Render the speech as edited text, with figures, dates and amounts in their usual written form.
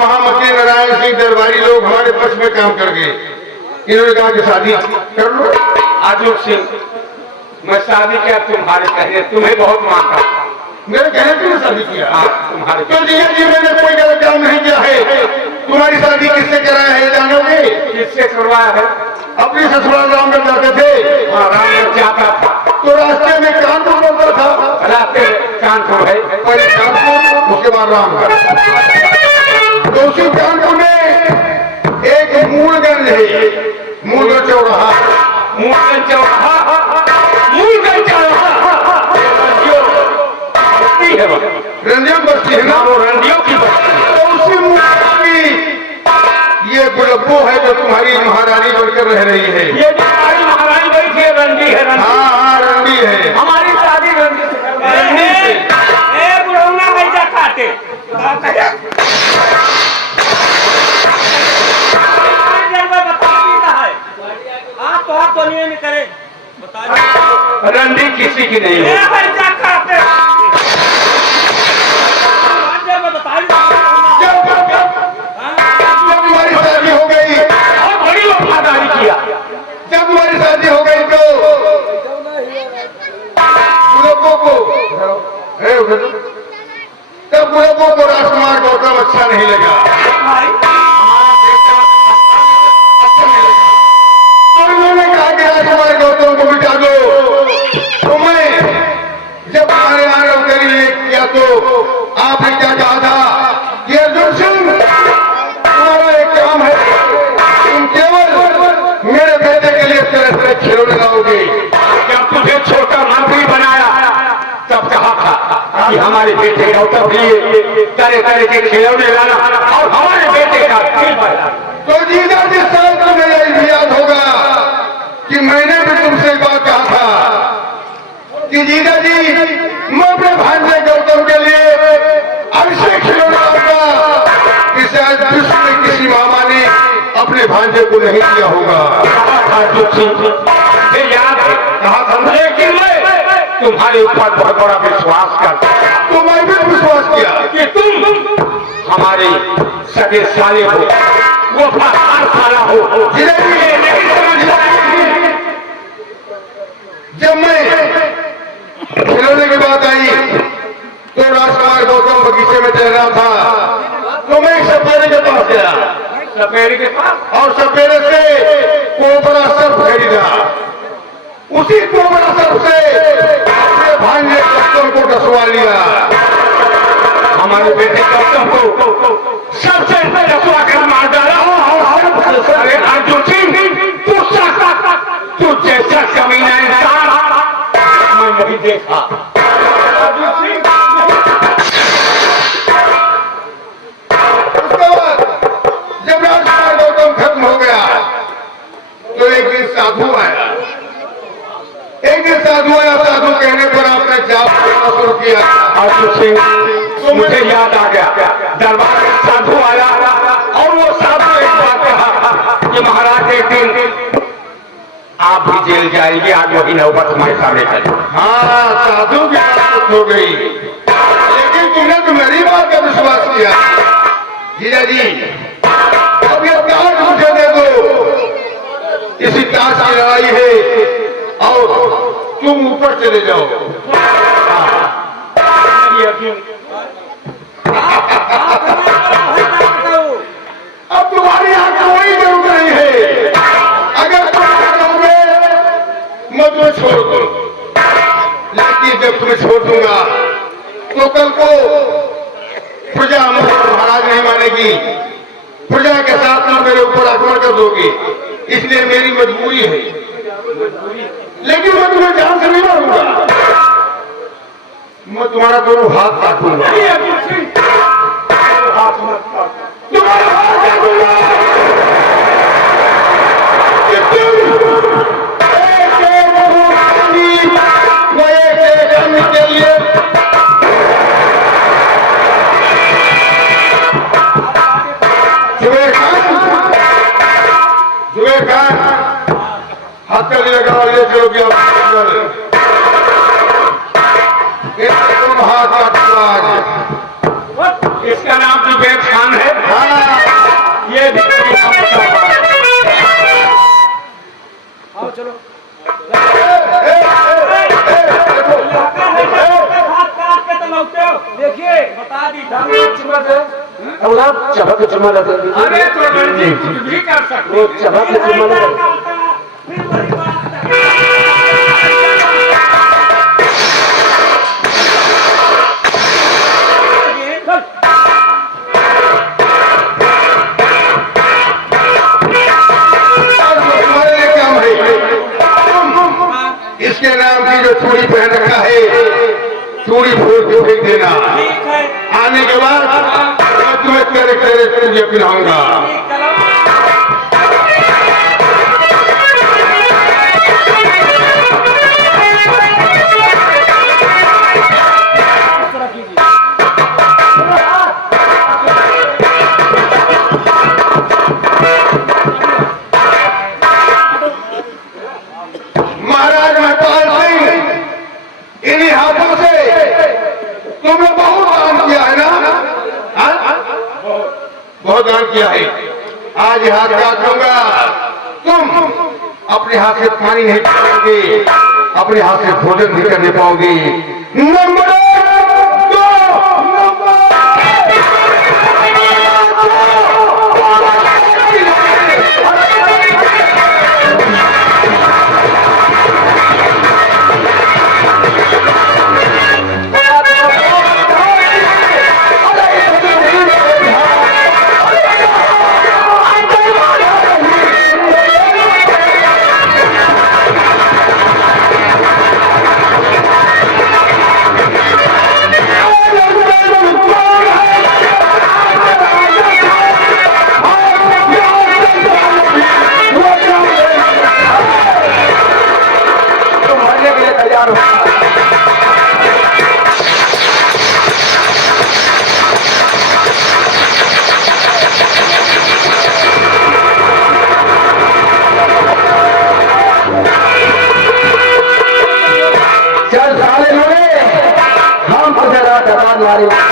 महामंत्री नारायण सिंह दरबारी लोग हमारे पक्ष में काम कर गए। इन्होंने कहा कि शादी कर लो। आजू सिंह, मैं शादी किया तुम्हारे कहने, तुम्हें बहुत मानता, मेरे कहने पे शादी किया। तुम्हारे तो जी जी मैंने कोई गलत काम नहीं किया है। तुम्हारी शादी किससे कराया है जानोगे? किससे करवाया है? अपनी ससुराल रामगढ़ जाते थे। रामगढ़ जाता था तो रास्ते में कानपुर बनता था। रास्ते कानपुर है, पहले कानपुर उसके बाद रामगढ़। तो उसी कानपुर में एक मूलगंज है, मूलगंज चौराहा। मूलगंज चौराहा, मूलगंज चौराहा है, रंजियों बस्ती है ना, वो रंजियों की बस्ती है। तो उसी मूलगंज ये गुलब्बो है जो तुम्हारी महारानी बनकर रह रही है। ये जो हमारी महारानी बनी थी रंजी है। हाँ रंजी है। हमारी शादी रंजी से। बुढ़ौना कैसा खाते आप बहुत बनिए नहीं करे, रंडी किसी की नहीं है। जब तुम्हारी शादी हो गई और बड़ी वफादारी किया। जब तुम्हारी शादी हो गई तो बुढ़ब्बो को तब बुढ़ब्बो को राजकुमार गौतम अच्छा नहीं लगा। तो उन्होंने कहा कि राजकुमार गौतम को मिटा दो। तो मैं जब तुम्हारे यहाँ नौकरी किया तो आपने क्या कहा था? ये अर्जुन सिंह तुम्हारा एक काम है, तुम केवल मेरे बेटे के लिए तरह तरह खिलौने लाओगे। जब तुझे छोटा मंत्री बनाया तब कहा था कि हमारे बेटे गौतम के लिए तरह तरह के खिलौने लाना और हमारे बेटे का दिल बना। तो जीजा जी शायद तुम्हें यही भी याद होगा कि मैंने भी तुमसे एक बात कहा था कि जीजा जी मैं अपने भांजे गौतम के लिए ऐसे खिलौने लाऊंगा कि शायद विश्व में किसी मामा ने अपने भांजे को नहीं दिया होगा। मुझे याद है कहा था, लेकिन मैं तुम्हारे ऊपर बहुत बड़ा विश्वास करता। तो मैं भी विश्वास किया कि तुम हमारे सगे साले हो, वो वफादार साला हो। जब मैं खिलौने की बात आई तो राजकुमार गौतम बगीचे में चल रहा था। तो मैं एक सपेरे के पास गया, सपेरे के पास, और सपेरे से कोबरा सर्प खरीदा। उसी कोबरा सर्प से अपने भांजे गौतम को डसवा लिया। हमारे बेटे गौतम को सबसे डसवा कर मार डाला। अरे अर्जुन सिंह, तू जैसा कमीना इंसान मैं नहीं देखा। उसके बाद जब राजकुमार गौतम खत्म हो गया तो एक दिन साधु आया। साधु कहने पर आपने जाप करना शुरू किया। अर्जुन सिंह, तो मुझे याद आ गया, दरबार में साधु आया और वो साधु एक बात कहा कि महाराज एक दिन आप भी जेल जाएंगे, आज वही नौबत हमारे सामने चले। हाँ साधु की बात हो गई, लेकिन तुमने तो मेरी बात का विश्वास किया। जीजा जी अब ये ताश मुझे दे दो, इसी ताश की लड़ाई है और तुम ऊपर चले जाओ। अब तुम्हारी यहाँ कोई जरूरत नहीं है। अगर तुम कहोगे मैं तुम्हें छोड़ दूं, लेकिन जब तुम्हें छोड़ दूंगा तो कल को प्रजा महाराज नहीं मानेगी, प्रजा के साथ तुम मेरे ऊपर आक्रमण कर दोगे, इसलिए मेरी मजबूरी है। लेकिन मैं तुम्हें जान से नहीं मारूंगा, मैं तुम्हारा दोनों हाथ काटूंगा। तुम्हारा हाथ काटूंगा। के लिए जुबेर खान हाथ कर दिया करो, ले चलो कि तुम हाथ काटूंगा। इसका नाम पे खान है। हाँ ये भी आओ चलो। देखिए बता दी चमक चुमा लगे। अरे तो रणजीत कुछ भी कर सकते हैं। चमक चुमा लगे। तुम्हारे लिए क्या भाई? इसके नाम की जो चूड़ी पहन रखा है, चूड़ी फोड़ के फेंक देना। आने के बाद मैं तुम्हें तेरे तेरे तुझे पिलाऊंगा। महाराज महतार सिंह, इन्हीं हाथों से तुमने बहुत दान किया है ना? हाँ? बहुत दान किया है। आज हाथ क्या दूंगा, तुम अपने हाथ से पानी नहीं पी पाओगे, अपने हाथ से भोजन भी करने पाओगे। नंबर 2 चल साले लोगे, हम तुझे रात मारे।